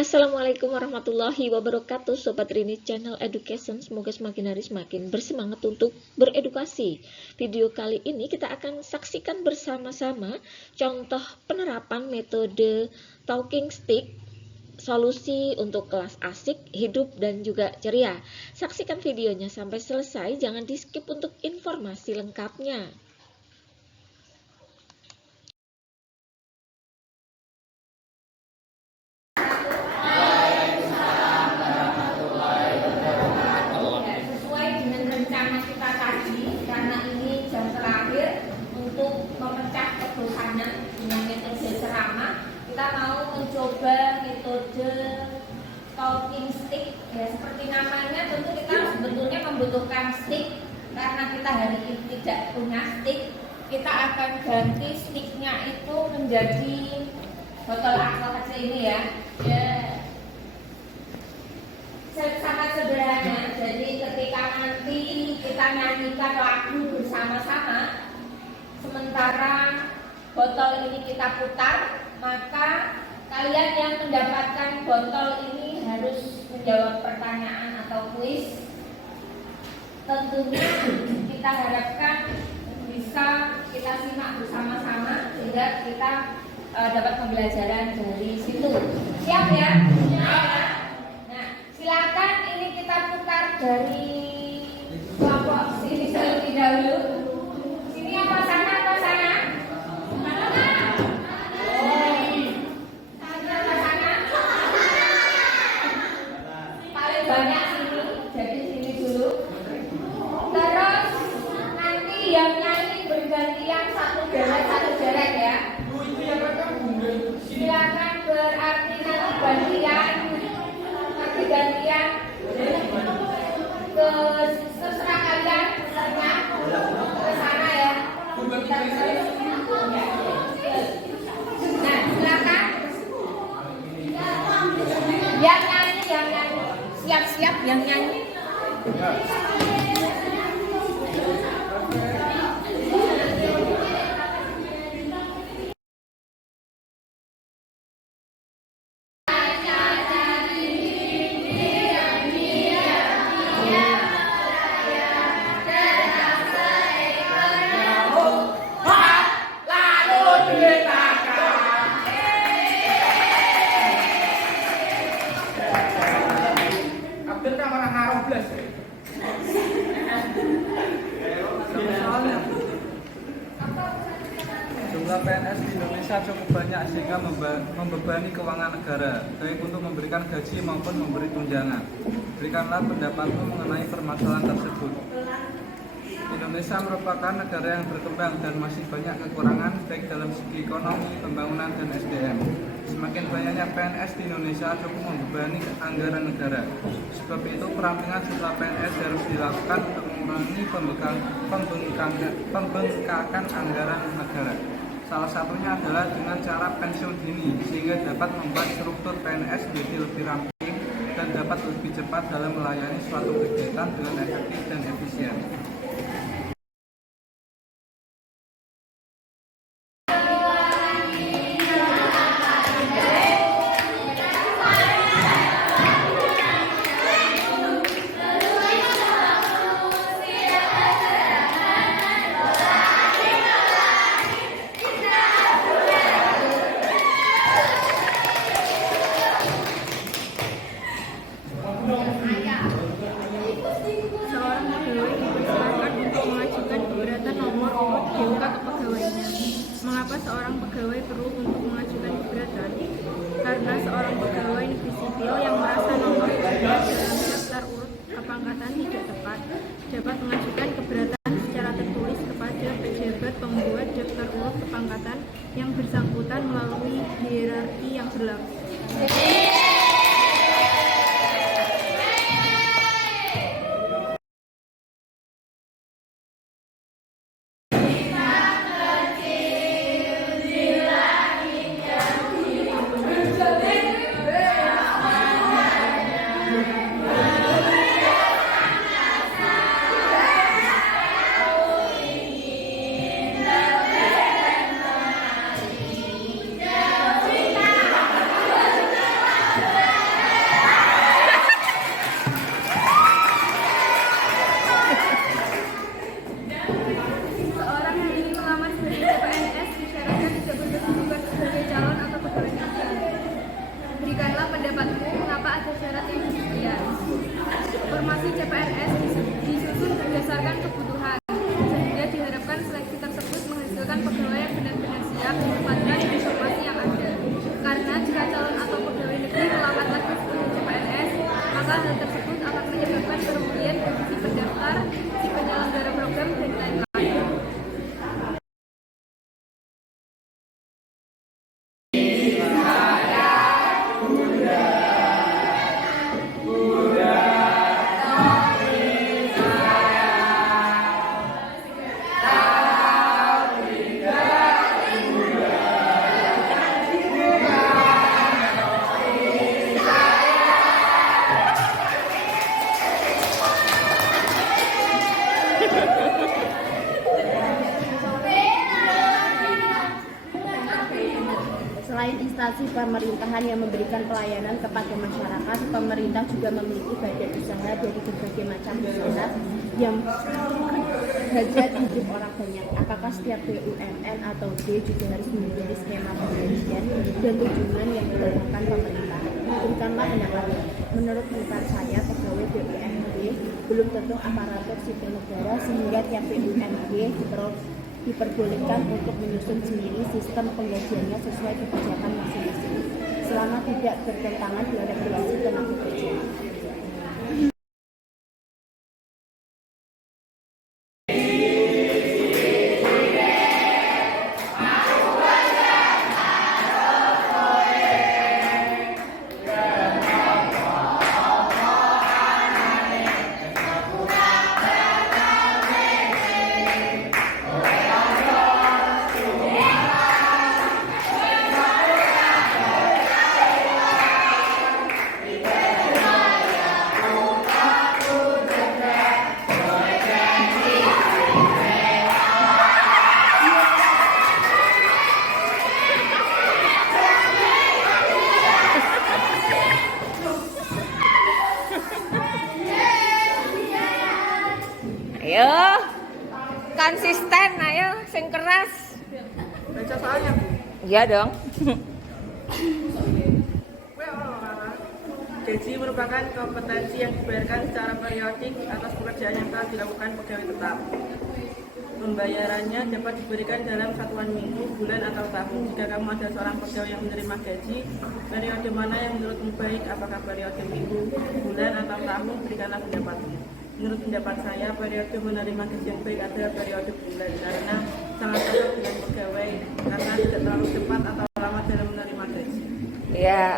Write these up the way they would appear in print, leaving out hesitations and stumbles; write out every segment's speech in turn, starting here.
Assalamualaikum warahmatullahi wabarakatuh, Sobat Rini Channel Education. Semoga semakin hari semakin bersemangat untuk beredukasi. Video kali ini kita akan saksikan bersama-sama contoh penerapan metode talking stick, solusi untuk kelas asik, hidup, dan juga ceria. Saksikan videonya sampai selesai, jangan di skip untuk informasi lengkapnya. Kita mau mencoba metode talking stick ya, seperti namanya tentu kita sebetulnya membutuhkan stick karena kita hari ini tidak punya stick. Kita akan ganti sticknya itu menjadi botol aqua kecil ini ya. Sangat sederhana. Jadi ketika nanti kita nyanyikan lagu bersama-sama, sementara botol ini kita putar, maka kalian yang mendapatkan botol ini harus menjawab pertanyaan atau kuis. Tentunya kita harapkan bisa kita simak bersama-sama sehingga kita dapat pembelajaran dari situ. Siap ya? Nah, silakan ini kita putar dari kelompok sini terlebih dahulu. Sini apa sana apa sana? Banyak sini, jadi sini dulu. Terus nanti yang nyanyi bergantian satu derek ya. Silakan berarti nanti gantian ke terserah kalian ke sana ya. Nah silakan. Yang nyanyi siap-siap yang nyanyi. Jumlah PNS di Indonesia cukup banyak sehingga membebani keuangan negara, baik untuk memberikan gaji maupun memberi tunjangan. Berikanlah pendapatmu mengenai permasalahan tersebut. Indonesia merupakan negara yang berkembang dan masih banyak kekurangan baik dalam segi ekonomi, pembangunan, dan SDM. Semakin banyaknya PNS di Indonesia cukup membebani anggaran negara. Sebab itu perampingan jumlah PNS harus dilakukan untuk mengurangi pembengkakan anggaran negara. Salah satunya adalah dengan cara pensiun dini, sehingga dapat membuat struktur PNS menjadi lebih ramping dan dapat lebih cepat dalam melayani suatu kegiatan dengan efektif dan efisien. Seorang pegawai dipersilakan untuk mengajukan keberatan nomor urut DUK kepegawaiannya. Mengapa seorang pegawai perlu untuk mengajukan keberatan? Karena seorang pegawai negeri sipil yang merasa nomor urutnya dalam daftar urut kepangkatan tidak tepat dapat mengajukan keberatan secara tertulis kepada pejabat pembuat daftar urut kepangkatan yang bersangkutan melalui hierarki yang berlaku. Selain instansi pemerintahan yang memberikan pelayanan kepada masyarakat, pemerintah juga memiliki badan usaha dari berbagai macam usaha yang hajat hidup orang banyak. Apakah setiap BUMN atau B juga harus mengikuti skema pembagian dan tujuan yang ditetapkan pemerintah? Berikanlah pendapatnya. Menurut pendapat saya, pegawai BUMD belum tentu aparatur sipil negara, sehingga tiap BUMD diperbolehkan untuk menyusun sendiri sistem penggajiannya sesuai kebijakan masing-masing, selama tidak bertentangan dengan regulasi tenaga kerja. Ayo, konsisten, ayo, sing keras. Baca soalnya, Bu. Iya dong. Gaji merupakan kompetensi yang dibayarkan secara periodik atas pekerjaan yang telah dilakukan pegawai tetap. Pembayarannya dapat diberikan dalam satuan minggu, bulan, atau tahun. Jika kamu ada seorang pegawai yang menerima gaji, periode mana yang menurutmu baik? Apakah periode minggu, bulan, atau tahun? Berikanlah pendapatmu. Menurut pendapat saya, periode menerima gaji yang baik adalah periode bulan, karena sangat cocok dengan pegawai, karena tidak terlalu cepat atau lama dalam menerima gaji. Iya.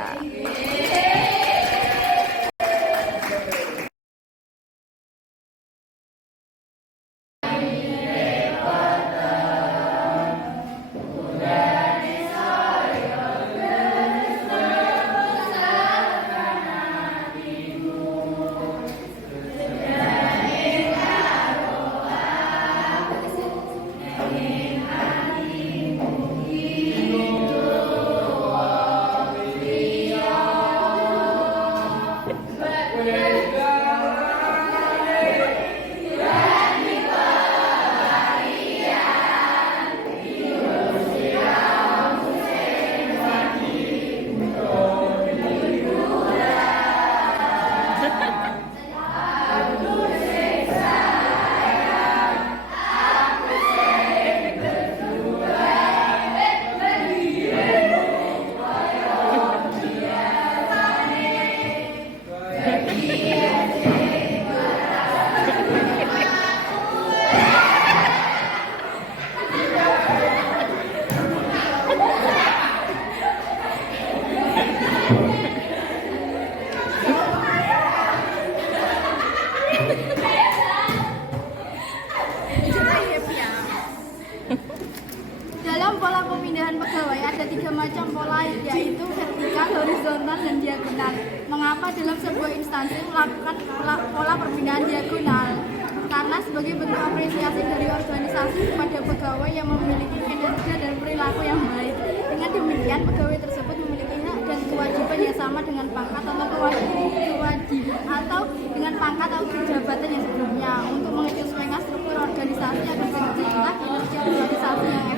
Dalam pola pemindahan pegawai ada 3 macam pola, yaitu vertikal, horizontal, dan diagonal. Mengapa dalam sebuah instansi melakukan pola perpindahan diagonal? Karena sebagai bentuk apresiasi dari organisasi kepada pegawai yang memiliki kinerja dan perilaku yang baik. Dengan demikian, pegawai tersebut memiliki hak dan kewajiban yang sama dengan pangkat dengan pangkat atau jabatan yang sebelumnya, untuk menyesuaikan struktur organisasi agar bekerja kinerja organisasi yang